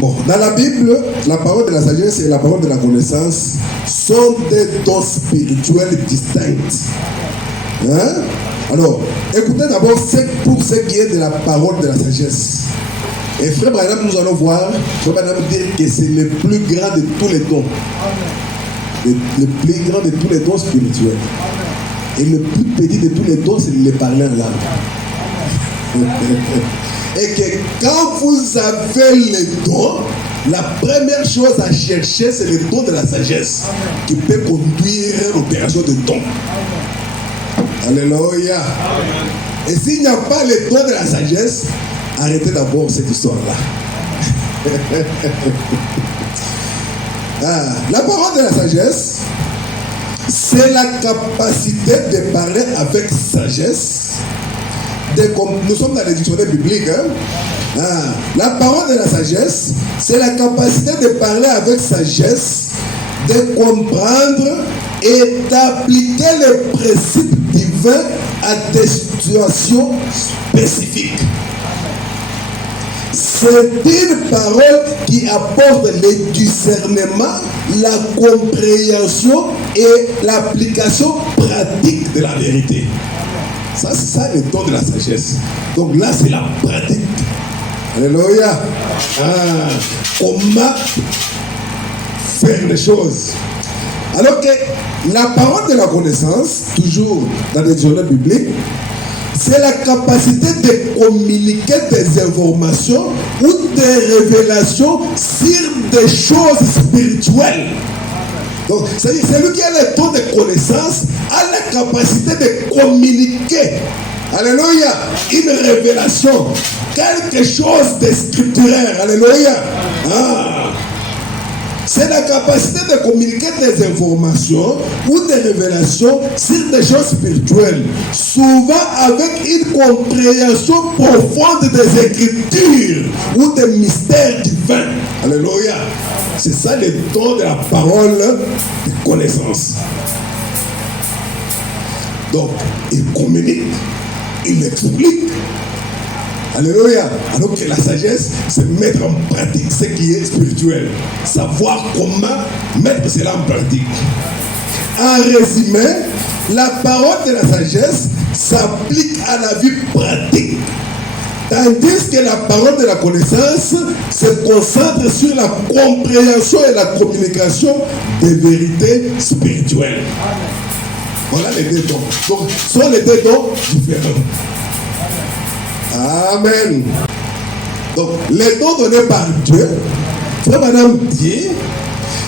Bon, dans la Bible, la parole de la sagesse et la parole de la connaissance sont des dons spirituels distincts. Hein? Alors, écoutez d'abord pour ce qui est de la parole de la sagesse. Et Frère Branham, nous allons voir, Frère Branham dire que c'est le plus grand de tous les dons. Le plus grand de tous les dons spirituels. Et le plus petit de tous les dons, c'est de les parler en langue. Et que quand vous avez les dons, la première chose à chercher, c'est le don de la sagesse qui peut conduire l'opération de don. Alléluia. Et s'il n'y a pas le don de la sagesse, arrêtez d'abord cette histoire-là. La parole de la sagesse, c'est la capacité de parler avec sagesse. Nous sommes dans les dictionnaires bibliques. La parole de la sagesse, c'est la capacité de parler avec sagesse, de comprendre et d'appliquer les principes divins à des situations spécifiques. C'est une parole qui apporte le discernement, la compréhension et l'application pratique de la vérité. Ça, c'est ça le don de la sagesse. Donc là, c'est la pratique. Alléluia. Comment faire les choses. Alors que la parole de la connaissance, toujours dans les dictionnaires bibliques, c'est la capacité de communiquer des informations ou des révélations sur des choses spirituelles. Donc, c'est-à-dire, celui qui a le don de connaissance a la capacité de communiquer, alléluia, une révélation, quelque chose de scripturaire, alléluia. C'est la capacité de communiquer des informations ou des révélations sur des choses spirituelles, souvent avec une compréhension profonde des Écritures ou des mystères divins. Alléluia. C'est ça le don de la parole de connaissance. Donc, il communique, il explique. Alléluia. Alors que la sagesse, c'est mettre en pratique ce qui est spirituel. Savoir comment mettre cela en pratique. En résumé, la parole de la sagesse s'applique à la vie pratique. Tandis que la parole de la connaissance se concentre sur la compréhension et la communication des vérités spirituelles. Voilà les deux dons. Donc, ce sont les deux dons différents. Amen. Donc, les dons donnés par Dieu, Frère Madame dit,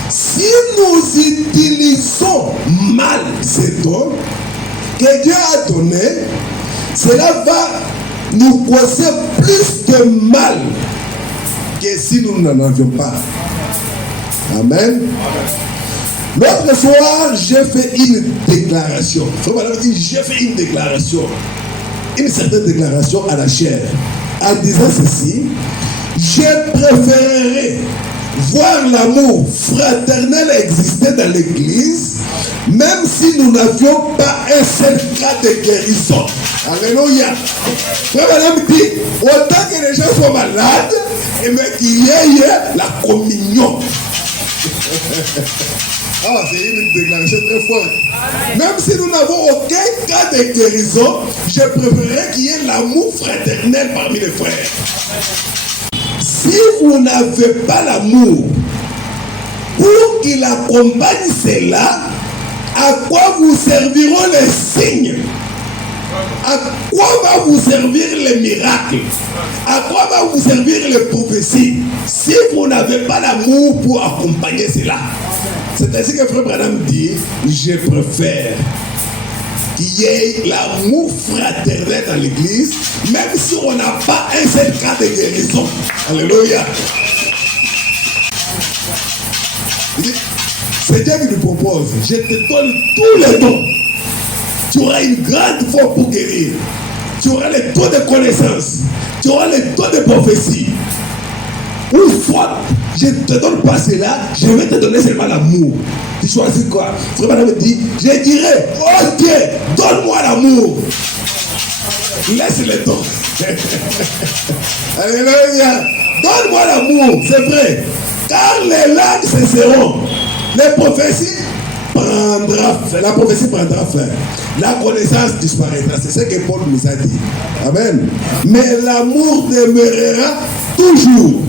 si nous utilisons mal ces dons que Dieu a donnés, cela va nous causer plus de mal que si nous n'en avions pas. Amen. L'autre soir, j'ai fait une déclaration. Frère Madame dit, j'ai fait une déclaration. Une certaine déclaration à la chair. En disant ceci, je préférerais voir l'amour fraternel exister dans l'église, même si nous n'avions pas un seul cas de guérison. Alléluia. Frère Madame dit, autant que les gens soient malades, et même qu'il y ait la communion. C'est une déclaration très forte. Même si nous n'avons aucun cas de guérison, je préférerais qu'il y ait l'amour fraternel parmi les frères. Si vous n'avez pas l'amour, pour qu'il accompagne cela, à quoi vous serviront les signes? À quoi va vous servir les miracles? À quoi va vous servir les prophéties si vous n'avez pas l'amour pour accompagner cela? C'est ainsi que Frère Branham dit, je préfère qu'il y ait l'amour fraternel dans l'église, même si on n'a pas un seul cas de guérison. Alléluia. C'est Dieu qui nous propose, je te donne tous les dons. Tu auras une grande foi pour guérir. Tu auras les dons de connaissance. Tu auras les dons de prophétie. Ou soit, je ne te donne pas cela, je vais te donner seulement l'amour. Tu choisis quoi? Frère Madame me dit, je dirais, oh Dieu, donne-moi l'amour. Laisse les dons. Alléluia. Donne-moi l'amour, c'est vrai. Car les langues cesseront. Les prophéties la prophétie prendra fin. La connaissance disparaîtra. C'est ce que Paul nous a dit. Amen. Mais l'amour demeurera toujours.